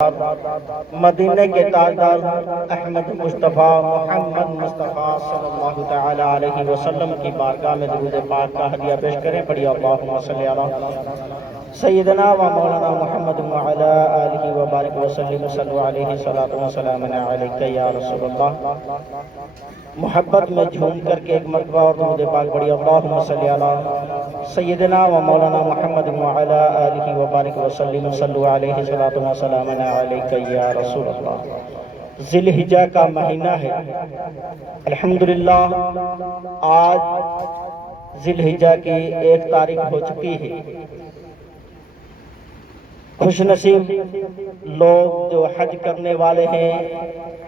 مدینہ کے تاجدار احمد مصطفیٰ محمد مصطفیٰ صلی اللہ تعالی علیہ وسلم کی بارگاہ میں درود پاک کا ہدیہ پیش کریں. پڑھی اللہم صلی علی سیدنا و مولانا محمد وعلی آلہ وبارک وسلم صلی علیہ صلاۃ و سلام علیک یا رسول اللہ. محبت میں جھوم کر کے ایک مرتبہ اور درود پاک پڑھی اللہم صلی علی سیدنا و مولانا محمد وعلی آلہ وبارک وسلم صلی علیہ صلاۃ و سلام علیک یا رسول اللہ. ذی الحجہ کا مہینہ ہے. الحمدللہ آج ذی الحجہ کی 1 تاریخ ہو چکی ہے. خوش نصیب لوگ جو حج کرنے والے ہیں،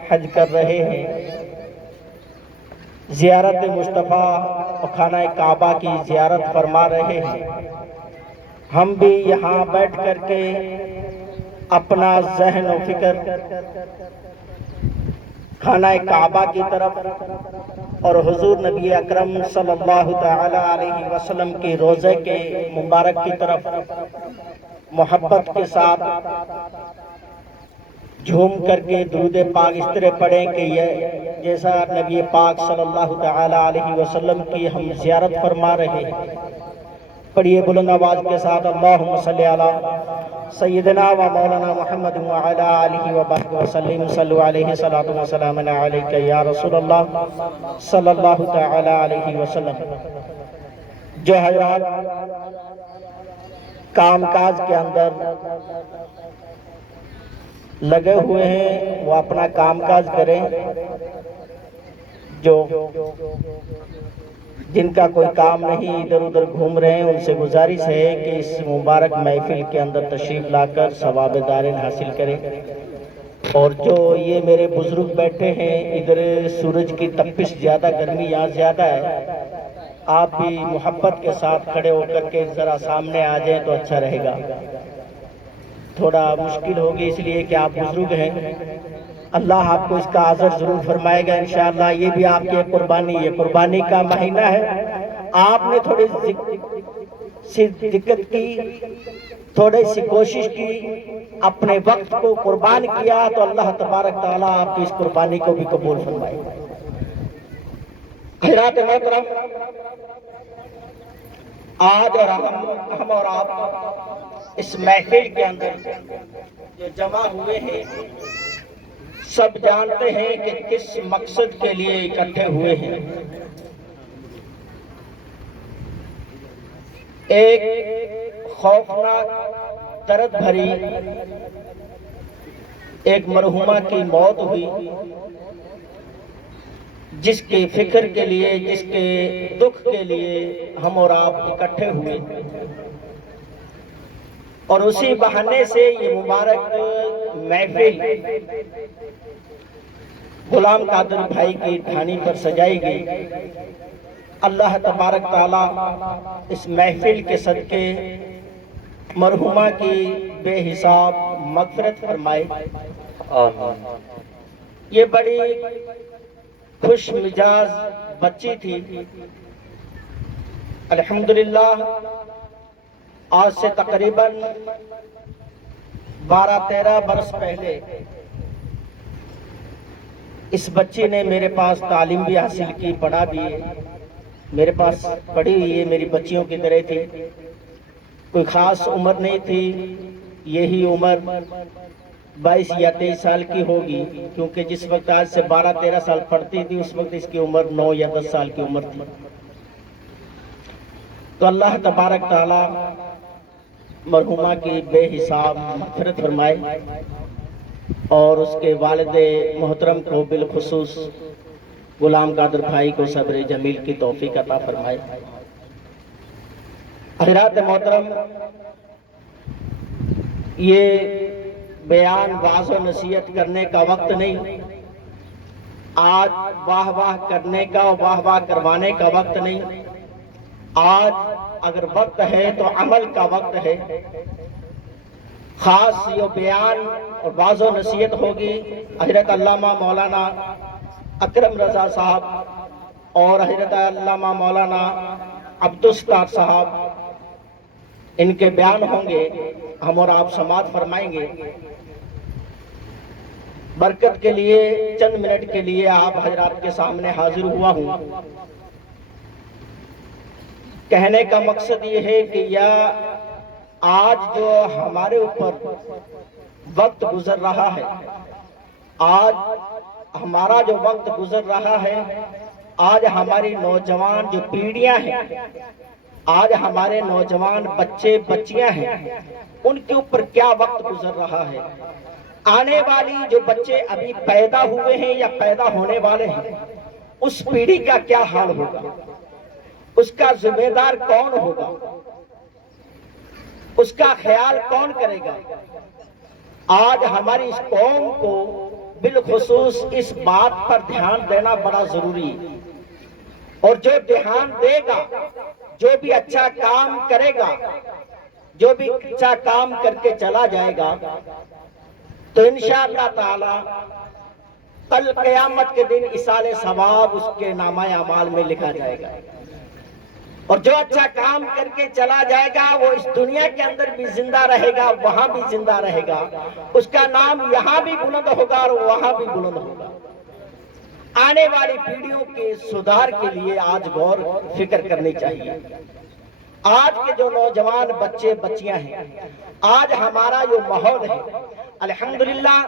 حج کر رہے ہیں، زیارت مصطفیٰ و خانہ کعبہ کی زیارت فرما رہے ہیں. ہم بھی یہاں بیٹھ کر کے اپنا ذہن و فکر خانہ کعبہ کی طرف اور حضور نبی اکرم صلی اللہ تعالی علیہ وسلم کی روضے کے مبارک کی طرف محبت کے ساتھ جھوم کر کے درود پاک اس طرح پڑھیں کہ یہ جیسا نبی پاک صلی اللہ تعالی علیہ وسلم کی ہم زیارت فرما رہے ہیں. پڑھیے بلند آواز کے ساتھ اللہم صلی علی سیدنا و مولانا محمد وعلی آلہ وبارک وسلم صلی علیہ صلاۃ و سلام علیک یا رسول اللہ صلی اللہ تعالی علیہ وسلم. جو حضرات کام کاج کے اندر لگے ہوئے ہیں وہ اپنا کام کاج کریں. جو جن کا کوئی کام نہیں ادھر ادھر گھوم رہے ہیں ان سے گزارش ہے کہ اس مبارک محفل کے اندر تشریف لا کر ثواب دارین حاصل کریں. اور جو یہ میرے بزرگ بیٹھے ہیں ادھر سورج کی تپش زیادہ، گرمی یہاں زیادہ ہے، آپ بھی محبت کے ساتھ کھڑے ہو کر کے ذرا سامنے آ جائیں تو اچھا رہے گا. تھوڑا مشکل ہوگی اس لیے کہ آپ بزرگ ہیں. اللہ آپ کو اس کا اجر ضرور فرمائے گا انشاءاللہ. یہ بھی آپ کی قربانی ہے، قربانی کا مہینہ ہے. آپ نے تھوڑی سی دقت کی، تھوڑی سی کوشش کی، اپنے وقت کو قربان کیا تو اللہ تبارک تعالیٰ آپ کی اس قربانی کو بھی قبول فرمائے گا. حضرات محترم، آج اور ہم اور آپ اس محفل کے اندر جو جمع ہوئے ہیں سب جانتے ہیں کہ کس مقصد کے لیے اکٹھے ہوئے ہیں. ایک خوفناک درد بھری ایک مرحومہ کی موت ہوئی، جس کی فکر کے لیے، جس کے دکھ کے لیے ہم اور آپ اکٹھے ہوئے. اور اسی بہانے سے یہ مبارک محفل غلام قادر بھائی کی ڈھانی پر سجائی گئی. اللہ تبارک تعالیٰ اس محفل کے صدقے مرحومہ کی بے حساب مغفرت فرمائے. یہ بڑی خوش مزاج بچی تھی. الحمدللہ آج سے تقریباً 12-13 برس پہلے اس بچی نے میرے پاس تعلیم بھی حاصل کی، پڑھا بھی ہے. میرے پاس پڑھی ہوئی ہے، میری بچیوں کی طرح تھی. کوئی خاص عمر نہیں تھی، یہی عمر 22 یا 23 سال کی ہوگی، کیونکہ جس وقت آج سے 12-13 سال پڑھتی تھی اس وقت اس کی عمر 9 یا 10 سال کی عمر تھی. تو اللہ تبارک تعالیٰ مرحومہ کی بے حساب مغفرت فرمائے اور اس کے والد محترم کو بالخصوص غلام قادر بھائی کو صبر جمیل کی توفیق عطا فرمائے. حضرات محترم، یہ بیان واضح و نصیحت کرنے کا وقت نہیں، آج واہ واہ کرنے کا، واہ واہ کروانے کا وقت نہیں. آج اگر وقت ہے تو عمل کا وقت ہے. خاص یہ بیان اور واضح و نصیحت ہوگی حضرت علامہ مولانا اکرم رضا صاحب اور حضرت علامہ مولانا عبدالستار صاحب، ان کے بیان ہوں گے، ہم اور آپ سماعت فرمائیں گے. برکت کے لیے چند منٹ کے لیے آپ حضرات کے سامنے حاضر ہوا ہوں۔ کہنے کا مقصد یہ ہے کہ آج جو ہمارے اوپر وقت گزر رہا ہے، آج ہمارا جو وقت گزر رہا ہے، آج ہماری نوجوان جو پیڑھیاں ہیں، آج ہمارے نوجوان بچے بچیاں ہیں، ان کے اوپر کیا وقت گزر رہا ہے، آنے والی جو بچے ابھی پیدا ہوئے ہیں یا پیدا ہونے والے ہیں، اس پیڑھی کا کیا حال ہوگا، اس کا ذمہ دار کون ہوگا، اس کا خیال کون کرے گا۔ آج ہماری اس قوم کو بالخصوص اس بات پر دھیان دینا بڑا ضروری ہے، اور جو دھیان دے گا، جو بھی اچھا کام کرے گا، جو بھی اچھا کام کر کے چلا جائے گا، تو انشاءاللہ تعالی کل قیامت کے دن ایصال ثواب اس کے نامہ اعمال میں لکھا جائے گا، اور جو اچھا کام کر کے چلا جائے گا وہ اس دنیا کے اندر بھی زندہ رہے گا، وہاں بھی زندہ رہے گا، اس کا نام یہاں بھی بلند ہوگا اور وہاں بھی بلند ہوگا۔ آنے والی پیڑھیوں کے سدھار کے لیے آج غور فکر کرنی چاہیے۔ آج کے جو نوجوان بچے بچیاں ہیں، آج ہمارا جو ماحول ہے، الحمدللہ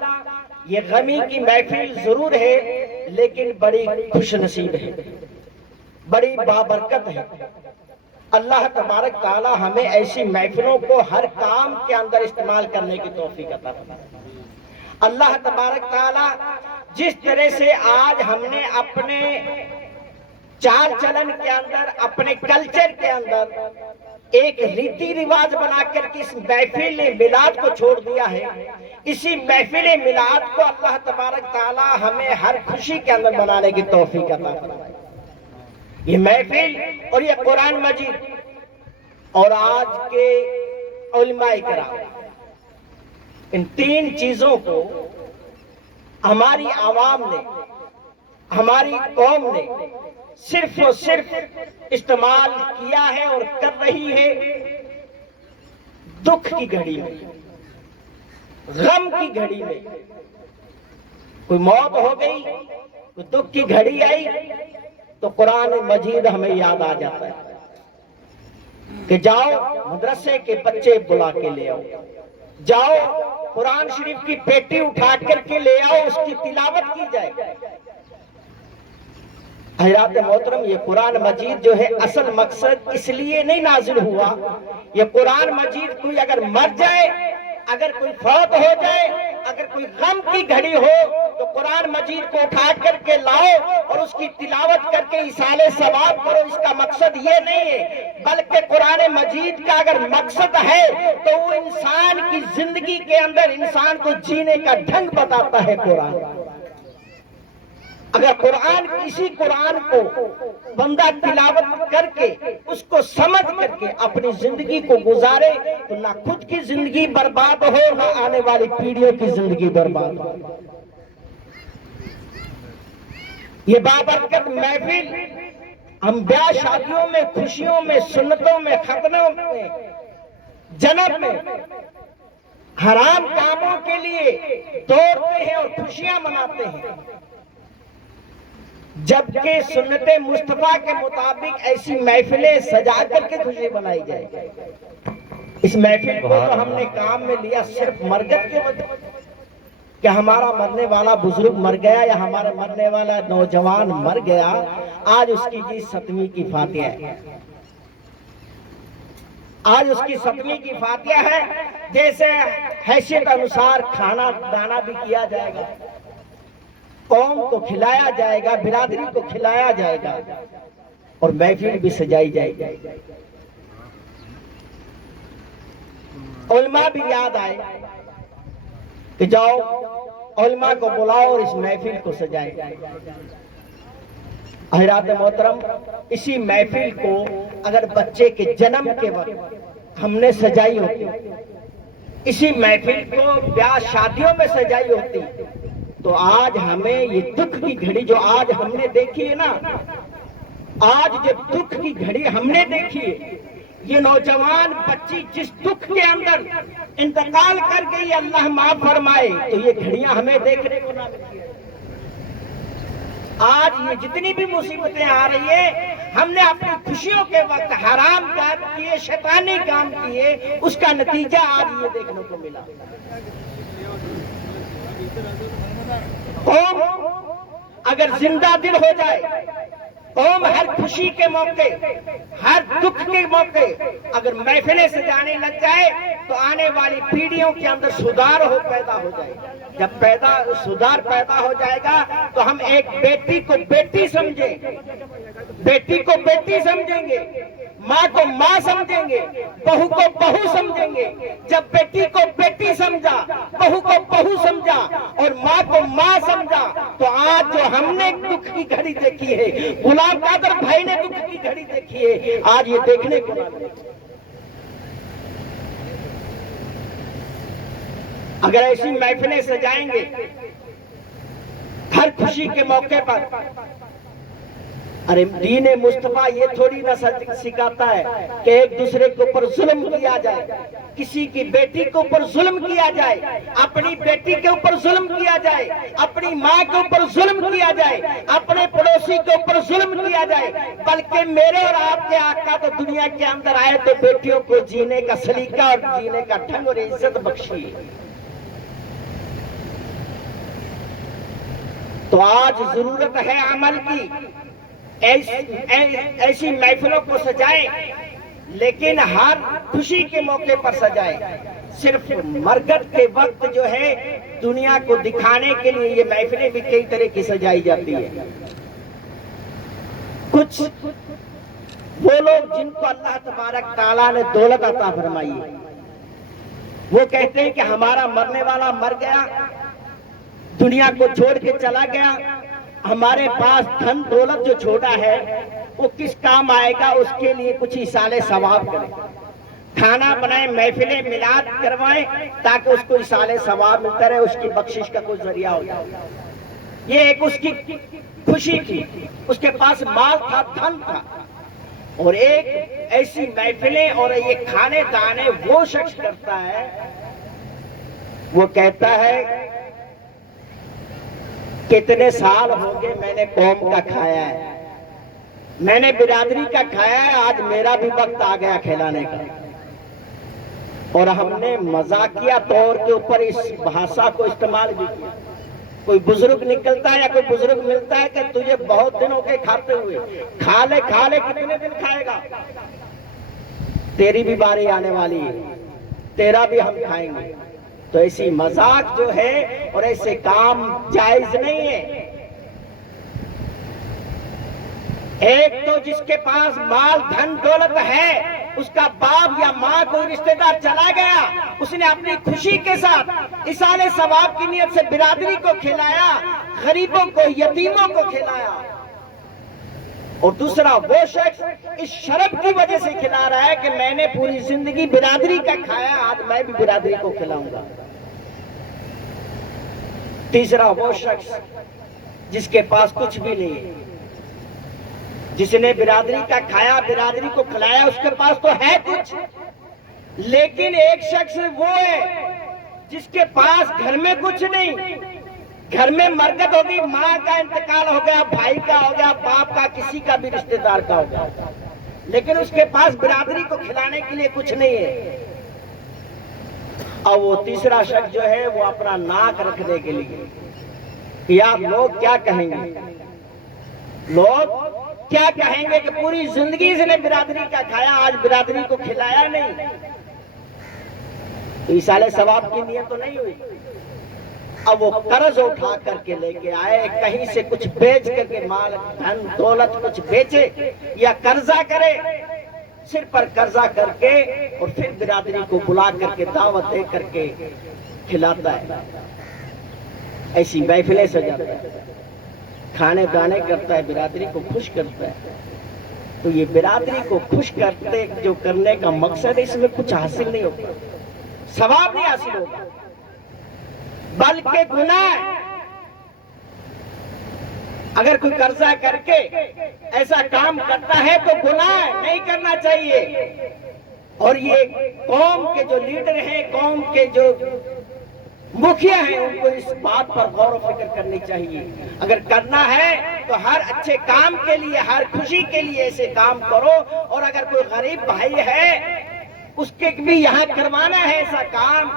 یہ غمی کی محفل ضرور ہے لیکن بڑی خوش نصیب ہے، بڑی بابرکت ہے۔ اللہ تبارک تعالی ہمیں ایسی محفلوں کو ہر کام کے اندر استعمال کرنے کی توفیق عطا فرمائے۔ اللہ تبارک تعالی جس طرح سے آج ہم نے اپنے چال چلن کے اندر، اپنے کلچر کے اندر ایک ریتی رواج بنا کر کے اس محفل میلاد کو چھوڑ دیا ہے، اسی محفل میلاد کو اللہ تبارک تعالی ہمیں ہر خوشی کے اندر بنانے کی توفیق عطا فرمائے۔ یہ محفل اور یہ قرآن مجید اور آج کے علماء کرام، ان تین چیزوں کو ہماری عوام نے، ہماری قوم نے صرف اور صرف استعمال کیا ہے اور کر رہی ہے دکھ کی گھڑی میں، غم کی گھڑی میں۔ کوئی موت ہو گئی، کوئی دکھ کی گھڑی آئی تو قرآن مجید ہمیں یاد آ جاتا ہے کہ جاؤ مدرسے کے بچے بلا کے لے آؤ، جاؤ قرآن شریف کی پیٹی اٹھا کر کے لے آؤ، اس کی تلاوت کی جائے۔ حضرات محترم، یہ قرآن مجید جو ہے اصل مقصد اس لیے نہیں نازل ہوا، یہ قرآن مجید کوئی اگر مر جائے، اگر کوئی فوت ہو جائے، اگر کوئی غم کی گھڑی ہو تو قرآن مجید کو اٹھا کر کے لاؤ اور اس کی تلاوت کر کے ایصال ثواب کرو۔ اس کا مقصد یہ نہیں ہے، بلکہ قرآن مجید کا اگر مقصد ہے تو وہ انسان کی زندگی کے اندر انسان کو جینے کا ڈھنگ بتاتا ہے۔ قرآن اگر کسی قرآن کو بندہ تلاوت کر کے اس کو سمجھ کر کے اپنی زندگی کو گزارے تو نہ خود کی زندگی برباد ہو، نہ آنے والی پیڑھیوں کی زندگی برباد ہو۔ یہ بابرکت محفل ہم بیاہ شادیوں میں، خوشیوں میں، سنتوں میں، ختنوں میں، جنم میں حرام کاموں کے لیے دوڑتے ہیں اور خوشیاں مناتے ہیں، جبکہ سنت مصطفیٰ کے مطابق ایسی محفلیں سجا کر کے خوشی بنائی جائے۔ اس محفل کو تو ہم نے کام میں لیا صرف مرگت کے وجہ کہ ہمارا مرنے والا بزرگ مر گیا یا ہمارا مرنے والا نوجوان مر گیا، آج اس کی جی 7ویں کی فاتحہ ہے، آج اس کی 7ویں کی فاتحہ ہے۔ جیسے حیثیت انوسار کھانا دانا بھی کیا جائے گا، قوم کو کھلایا جائے گا، برادری کو کھلایا جائے گا، اور محفل بھی سجائی جائے گی۔ علماء بھی یاد آئے کہ جاؤ علماء کو بلاؤ اور اس محفل کو سجائے۔ حضرات محترم، اسی محفل کو اگر بچے کے جنم کے وقت ہم نے سجائی ہوتی، اسی محفل کو بیاہ شادیوں میں سجائی ہوتی، تو آج ہمیں یہ دکھ کی گھڑی جو آج ہم نے دیکھی ہے نا، آج جو دکھ کی گھڑی ہم نے دیکھی ہے، یہ نوجوان بچی جس دکھ کے اندر انتقال کر گئی، اللہ معاف فرمائے، تو یہ گھڑیاں ہمیں دیکھنے کو نہ ملتی ہے۔ آج یہ جتنی بھی مصیبتیں آ رہی ہیں، ہم نے اپنی خوشیوں کے وقت حرام کام کیے، شیطانی کام کیے، اس کا نتیجہ آج یہ دیکھنے کو ملا۔ قوم اگر زندہ دل ہو جائے، قوم ہر خوشی کے موقع، ہر دکھ کے موقع اگر محفلیں سجانے لگ جائے تو آنے والی پیڑھیوں کے اندر سدھار پیدا ہو جائے۔ جب سدھار پیدا ہو جائے گا تو ہم ایک بیٹی کو بیٹی سمجھیں، بیٹی کو بیٹی سمجھیں گے، ماں کو ماں سمجھیں گے، بہو کو بہو سمجھیں گے۔ جب بیٹی کو بیٹی سمجھا، بہو کو بہو سمجھا اور ماں کو ماں سمجھا، تو آج جو ہم نے دکھ کی گھڑی دیکھی ہے، غلام قادر بھائی نے دکھ کی گھڑی دیکھی ہے، آج یہ دیکھنے کو نہ ملے۔ اگر ایسی محفلیں سجائیں گے ہر خوشی کے موقع پر، ارے دین مصطفیٰ یہ تھوڑی نہ سکھاتا ہے کہ ایک دوسرے کے اوپر ظلم کیا جائے، کسی کی بیٹی کے اوپر ظلم کیا جائے، اپنی بیٹی کے اوپر ظلم کیا جائے، اپنی ماں کے اوپر ظلم کیا جائے، اپنے پڑوسی کے اوپر ظلم کیا جائے، بلکہ میرے اور آپ کے آقا تو دنیا کے اندر آئے تو بیٹیوں کو جینے کا سلیقہ اور جینے کا ڈھنگ اور عزت بخشی۔ تو آج ضرورت ہے عمل کی، ایسی محفلوں کو سجائیں، لیکن ہر خوشی کے موقع پر سجائیں۔ صرف مرگت کے وقت جو ہے دنیا کو دکھانے کے لیے یہ محفلیں بھی کئی طرح کی سجائی جاتی ہے۔ کچھ وہ لوگ جن کو اللہ تبارک تعالیٰ نے دولت عطا فرمائی ہے، وہ کہتے ہیں کہ ہمارا مرنے والا مر گیا، دنیا کو چھوڑ کے چلا گیا، ہمارے پاس دھن دولت جو چھوڑا ہے وہ کس کام آئے گا، اس کے لیے کچھ ایصال ثواب کریں، کھانا بنائیں، محفلیں میلاد کروائیں تاکہ اس کو ایصال ثواب ملتا رہے، اس کی بخشش کا کوئی ذریعہ ہو جائے۔ یہ ایک اس کی خوشی تھی، اس کے پاس مال تھا، دھن تھا۔ اور ایک ایسی محفلیں اور یہ کھانے دانے وہ شخص کرتا ہے، وہ کہتا ہے کتنے سال ہو گئے میں نے قوم کا کھایا ہے، میں نے برادری کا کھایا ہے، آج میرا بھی وقت آ گیا کھلانے کا۔ اور ہم نے مذاقیہ طور کے اوپر اس بھاشا کو استعمال بھی کیا۔ کوئی بزرگ نکلتا ہے یا کوئی بزرگ ملتا ہے کہ تجھے بہت دن ہو گئے کھاتے ہوئے، کھا لے کتنے دن کھائے گا، تیری بھی باری آنے والی ہے، تیرا بھی ہم کھائیں گے۔ تو ایسی مذاق جو ہے اور ایسے کام جائز نہیں ہے۔ ایک تو جس کے پاس مال دھن دولت ہے، اس کا باپ یا ماں کوئی رشتہ دار چلا گیا، اس نے اپنی خوشی کے ساتھ ایصال ثواب کی نیت سے برادری کو کھلایا، غریبوں کو، یتیموں کو کھلایا۔ اور دوسرا وہ شخص اس شرف کی وجہ سے کھلا رہا ہے کہ میں نے پوری زندگی برادری کا کھایا، آج میں بھی برادری کو کھلاؤں گا۔ تیسرا وہ شخص جس کے پاس کچھ بھی نہیں، جس نے برادری کا کھایا، برادری کو کھلایا، اس کے پاس تو ہے کچھ، لیکن ایک شخص وہ ہے جس کے پاس گھر میں کچھ نہیں، گھر میں مرگت ہوگی، ماں کا انتقال ہو گیا، بھائی کا ہو گیا، باپ کا، کسی کا بھی رشتہ دار کا ہو گیا، لیکن اس کے پاس برادری کو کھلانے کے لیے کچھ نہیں ہے۔ اور وہ تیسرا شخص جو ہے وہ اپنا ناک رکھنے کے لیے، یا لوگ کیا کہیں گے، لوگ کیا کہیں گے کہ پوری زندگی اس نے برادری کا کھایا، آج برادری کو کھلایا نہیں، تو ایصال ثواب کی نیت تو نہیں ہوئی۔ اب وہ قرض اٹھا کر کے لے کے آئے، کہیں سے کچھ بیچ کر کے، مال دھن دولت کچھ بیچے یا قرضہ کرے، سر پر قرضہ کر کے، اور پھر برادری کو بلا کر کے دعوت دے کر کے کھلاتا ہے، ایسی محفلیں سجاتا ہے، کھانے دانے کرتا ہے، برادری کو خوش کرتا ہے۔ تو یہ برادری کو خوش کرتے جو کرنے کا مقصد ہے، اس میں کچھ حاصل نہیں ہوگا، ثواب نہیں حاصل ہوگا، بلکہ گناہ۔ اگر کوئی قرضہ کر کے ایسا کام کرتا ہے تو گناہ نہیں کرنا چاہیے. اور یہ قوم کے جو لیڈر ہیں، قوم کے جو مکھیا ہیں، ان کو اس بات پر غور و فکر کرنی چاہیے. اگر کرنا ہے تو ہر اچھے کام کے لیے، ہر خوشی کے لیے ایسے کام کرو. اور اگر کوئی غریب بھائی ہے اس کے بھی یہاں کروانا ہے ایسا کام،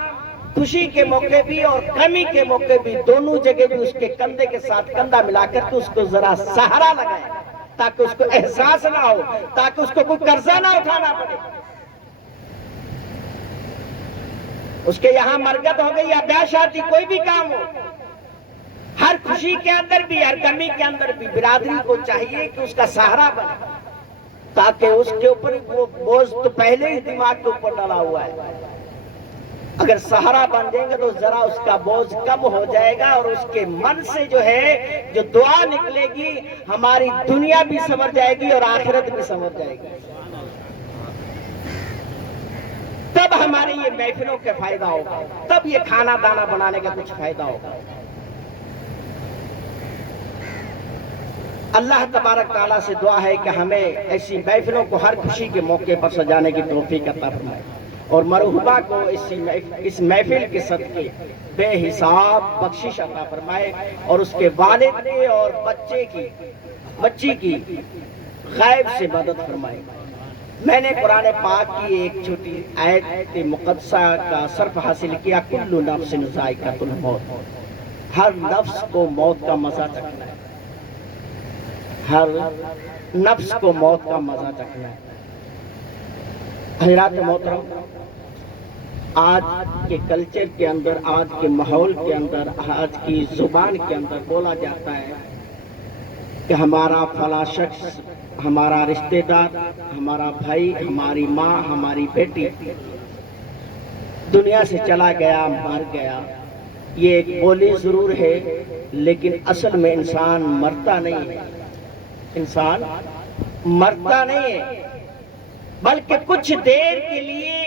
خوشی کے موقع بھی اور کمی کے موقع بھی، دونوں جگہ بھی اس کے کندھے کے ساتھ کندھا ملا کر کے اس کو ذرا سہارا لگائے، تاکہ اس کو احساس نہ ہو، تاکہ اس کو کوئی قرضہ نہ اٹھانا پڑے. اس کے یہاں مرگت ہو گئی یا بیاہ شادی، کوئی بھی کام ہو، ہر خوشی کے اندر بھی ہر کمی کے اندر بھی برادری کو چاہیے کہ اس کا سہارا بنے، تاکہ اس کے اوپر وہ بوجھ تو پہلے ہی دماغ کے اوپر ڈلا ہوا ہے. اگر سہارا بن جائیں گے تو ذرا اس کا بوجھ کم ہو جائے گا، اور اس کے من سے جو ہے جو دعا نکلے گی، ہماری دنیا بھی سنور جائے گی اور آخرت بھی سنور جائے گی. تب ہماری یہ محفلوں کے فائدہ ہوگا، تب یہ کھانا دانا بنانے کا کچھ فائدہ ہوگا. اللہ تبارک تعالیٰ سے دعا ہے کہ ہمیں ایسی محفلوں کو ہر خوشی کے موقع پر سجانے کی توفیق عطا فرمائے، اور مرحوبہ کو اس محفل کے صدقے بے حساب بخشش عطا فرمائے، اور اس کے والد کی اور بچی کی غائب سے مدد فرمائے. میں نے قرآن پاک کی ایک چھوٹی آیت مقدسہ کا صرف حاصل کیا، کل نفس ذائقۃ الموت، ہر نفس کو موت کا مزہ چکھنا ہے، ہر نفس کو موت کا مزہ چکھنا ہے. حضرات محترم، آج کے کلچر کے اندر، آج کے ماحول کے اندر، آج کی زبان کے اندر بولا جاتا ہے کہ ہمارا فلاں شخص، ہمارا رشتہ دار، ہمارا بھائی، ہماری ماں، ہماری بیٹی دنیا سے چلا گیا، مر گیا. یہ ایک بولی ضرور ہے، لیکن اصل میں انسان مرتا نہیں ہے. انسان مرتا نہیں ہے، بلکہ کچھ دیر کے لیے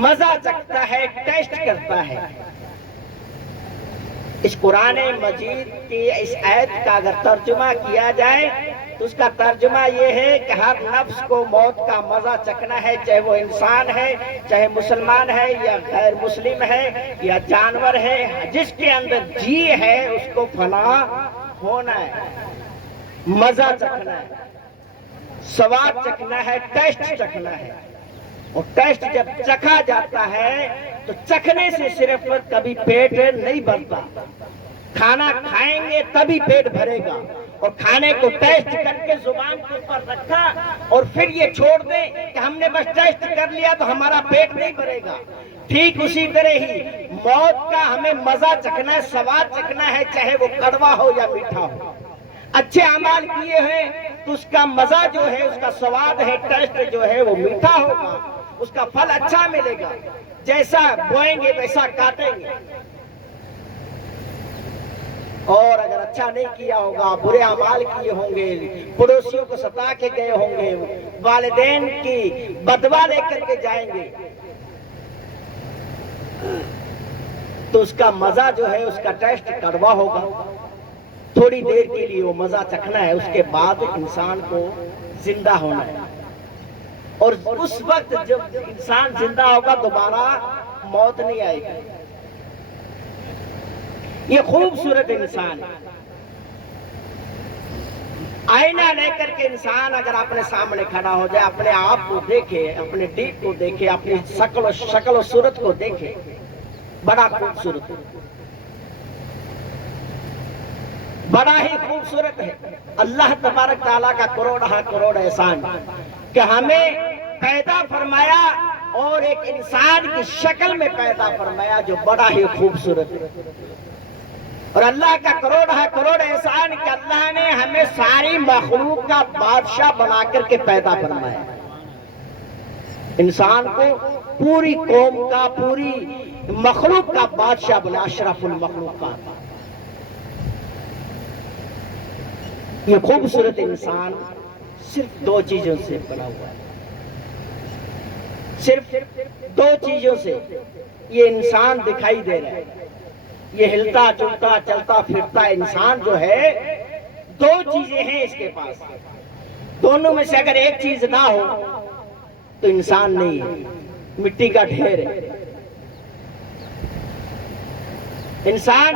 مزہ چکھتا ہے، ٹیسٹ کرتا ہے. اس قرآن مجید کی اس آیت کا اگر ترجمہ کیا جائے تو اس کا ترجمہ یہ ہے کہ ہر نفس کو موت کا مزہ چکھنا ہے، چاہے وہ انسان ہے، چاہے مسلمان ہے یا غیر مسلم ہے یا جانور ہے. جس کے اندر جی ہے اس کو فنا ہونا ہے، مزہ چکھنا ہے، سواد چکھنا ہے، ٹیسٹ چکھنا ہے. اور ٹیسٹ جب چکھا جاتا ہے تو چکھنے سے صرف کبھی پیٹ نہیں بھرتا، کھانا کھائیں گے تبھی پیٹ بھرے گا. اور کھانے کو ٹیسٹ کر کے زبان کے اوپر رکھا اور پھر یہ چھوڑ دیں کہ ہم نے بس ٹیسٹ کر لیا تو ہمارا پیٹ نہیں بھرے گا. ٹھیک اسی طرح ہی موت کا ہمیں مزہ چکھنا ہے، سواد چکھنا ہے، چاہے وہ کڑوا ہو یا میٹھا ہو. اچھے اعمال کیے ہیں تو اس کا مزہ جو ہے، اس کا سواد ہے، ٹیسٹ جو ہے وہ میٹھا ہوگا، اس کا پھل اچھا ملے گا. جیسا بوئیں گے ویسا کاٹیں گے. اور اگر اچھا نہیں کیا ہوگا، برے اعمال کیے ہوں گے، پڑوسیوں کو ستا کے گئے ہوں گے، والدین کی بدوا لے کر کے جائیں گے، تو اس کا مزہ جو ہے، اس کا ٹیسٹ کڑوا ہوگا. تھوڑی دیر کے لیے وہ مزہ چکھنا ہے، اس کے بعد انسان کو زندہ ہونا ہے. اور اس وقت جب انسان زندہ ہوگا دوبارہ موت نہیں آئے گی. یہ خوبصورت انسان ہے. آئینہ لے کر کے انسان اگر اپنے سامنے کھڑا ہو جائے، اپنے آپ کو دیکھے، اپنے ڈیپ کو دیکھے، اپنی شکل و صورت کو دیکھے، بڑا خوبصورت ہے، بڑا ہی خوبصورت ہے. اللہ تبارک تعالیٰ کا کروڑ احسان کہ ہمیں پیدا فرمایا اور ایک انسان کی شکل میں پیدا فرمایا جو بڑا ہی خوبصورت ہے. اور اللہ کا کروڑ احسان کہ اللہ نے ہمیں ساری مخلوق کا بادشاہ بنا کر کے پیدا فرمایا. انسان کو پوری قوم کا، پوری مخلوق کا بادشاہ بنا، اشرف المخلوقات. یہ خوبصورت انسان صرف دو چیزوں سے بنا ہوا ہے، صرف دو چیزوں سے یہ انسان دکھائی دے رہا ہے. یہ ہلتا چلتا چلتا پھرتا انسان جو ہے دو چیزیں ہیں اس کے پاس، دونوں میں سے اگر ایک چیز نہ ہو تو انسان نہیں ہے، مٹی کا ڈھیر ہے۔ انسان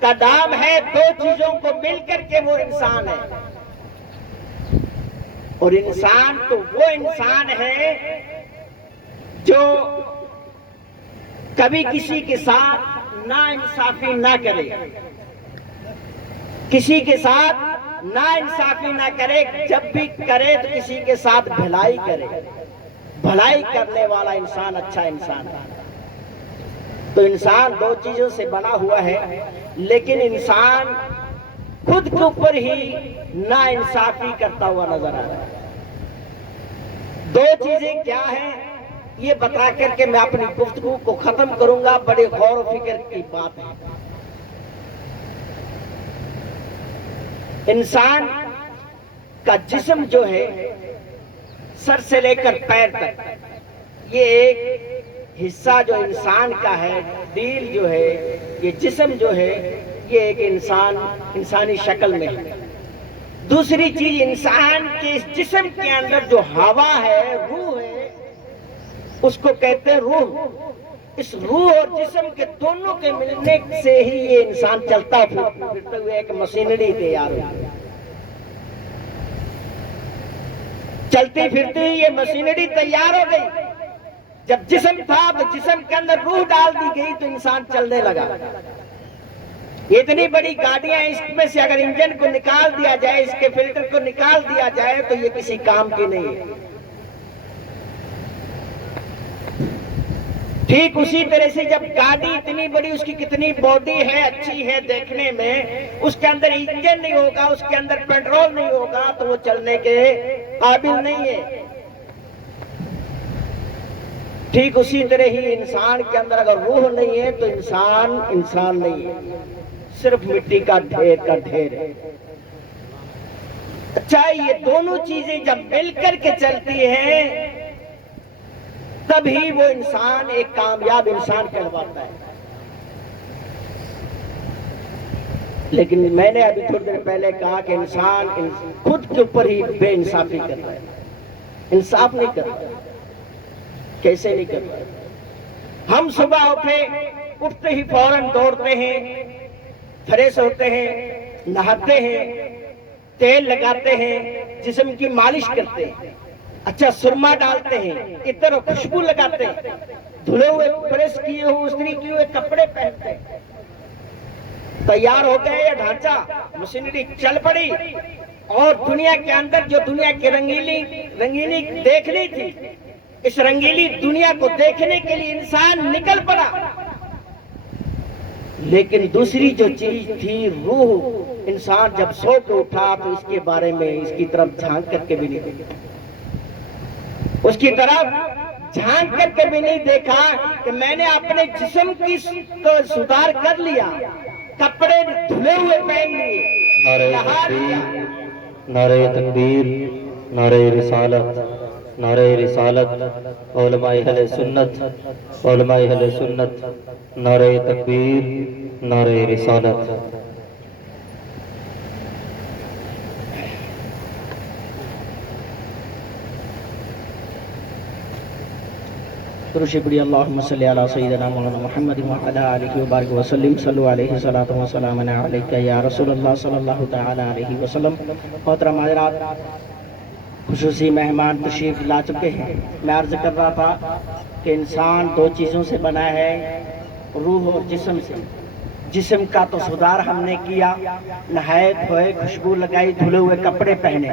کا نام ہے دو چیزوں کو مل کر کے وہ انسان ہے، اور انسان تو وہ انسان ہے جو کبھی کسی کے ساتھ ناانصافی نہ کرے، کسی کے ساتھ ناانصافی نہ کرے، جب بھی کرے تو کسی کے ساتھ بھلائی کرے، بھلائی کرنے والا انسان اچھا انسان ہے۔ تو انسان دو چیزوں سے بنا ہوا ہے، لیکن انسان خود کے اوپر ہی ناانصافی کرتا ہوا نظر آ رہا ہے۔ دو چیزیں کیا ہیں یہ بتا کر کے میں اپنی گفتگو کو ختم کروں گا، بڑے غور و فکر کی بات ہے۔ انسان کا جسم جو ہے سر سے لے کر پیر تک، یہ ایک حصہ جو انسان کا ہے، دل جو ہے، یہ جسم جو ہے، یہ ایک انسانی شکل میں ہے۔ دوسری چیز، انسان کے اس جسم کے اندر جو ہوا ہے، روح ہے، اس کو کہتے ہیں روح۔ اس روح اور جسم کے دونوں کے ملنے سے ہی یہ انسان چلتا پھرتے ہوئے ایک مشینری تیار ہوئی۔ چلتی پھرتی ہوئی یہ مشینری تیار ہو گئی۔ جب جسم تھا تو جسم کے اندر روح ڈال دی گئی تو انسان چلنے لگا۔ اتنی بڑی گاڑیاں، اس میں سے اگر انجن کو نکال دیا جائے، اس کے فلٹر کو نکال دیا جائے تو یہ کسی کام کی نہیں ہے۔ ٹھیک اسی طرح سے جب گاڑی اتنی بڑی، اس کی کتنی باڈی ہے، اچھی ہے دیکھنے میں، اس کے اندر انجن نہیں ہوگا، اس کے اندر پیٹرول نہیں ہوگا تو وہ چلنے کے قابل نہیں ہے۔ ٹھیک اسی طرح ہی انسان کے اندر اگر روح نہیں ہے تو انسان نہیں ہے، صرف مٹی کا ڈھیر ہے۔ اچھا، یہ دونوں چیزیں جب مل کر کے چلتی ہیں تبھی وہ انسان ایک کامیاب انسان کہلاتا ہے۔ لیکن میں نے ابھی تھوڑی دیر پہلے کہا کہ انسان خود کے اوپر ہی بے انصافی کرتا ہے، انصاف نہیں کرتا۔ کیسے نہیں کرتا؟ ہم صبح اٹھتے ہی فوراً دوڑتے ہیں، فریش ہوتے ہیں، نہاتے ہیں، تیل لگاتے ہیں، جسم کی مالش کرتے ہیں، اچھا سرما ڈالتے ہیں، عطر و خوشبو لگاتے ہیں، دھلے ہوئے پریس کیے ہوئے استری کیے ہوئے کپڑے پہنتے ہیں۔ تیار ہو گئے یہ ڈھانچہ، مشینری چل پڑی، اور دنیا کے اندر جو دنیا کی رنگینی دیکھنی تھی، اس رنگیلی دنیا کو دیکھنے کے لیے انسان نکل پڑا۔ لیکن دوسری جو چیز تھی روح، انسان جب سو کے اٹھا تو اس کے بارے میں اس کی طرف جھانک کر کے بھی نہیں دیکھا، اس کی طرف جھانک کر کے بھی نہیں دیکھا کہ میں نے اپنے جسم کی سدھار کر لیا، کپڑے دھلے ہوئے پہن لیے، نہا لیا۔ نعرہ تکبیر، نعرہ رسالت، نعرہ رسالت، علماء اہل سنت، علماء اہل سنت، نعرہ تکبیر، نعرہ رسالت۔ شکریہ۔ اللہم صلی علی سیدنا مولانا محمد وعلی آلہ وبارک وسلم، صلو علیہ صلاۃ و سلام علیکہ یا رسول اللہ صلی اللہ تعالی علیہ وسلم۔ محترم حضرات، خصوصی مہمان تشریف لا چکے ہیں۔ میں عرض کر رہا تھا کہ انسان دو چیزوں سے بنا ہے، روح اور جسم سے۔ جسم کا تو سدھار ہم نے کیا، نہائے دھوئے، خوشبو لگائی، دھلے ہوئے کپڑے پہنے،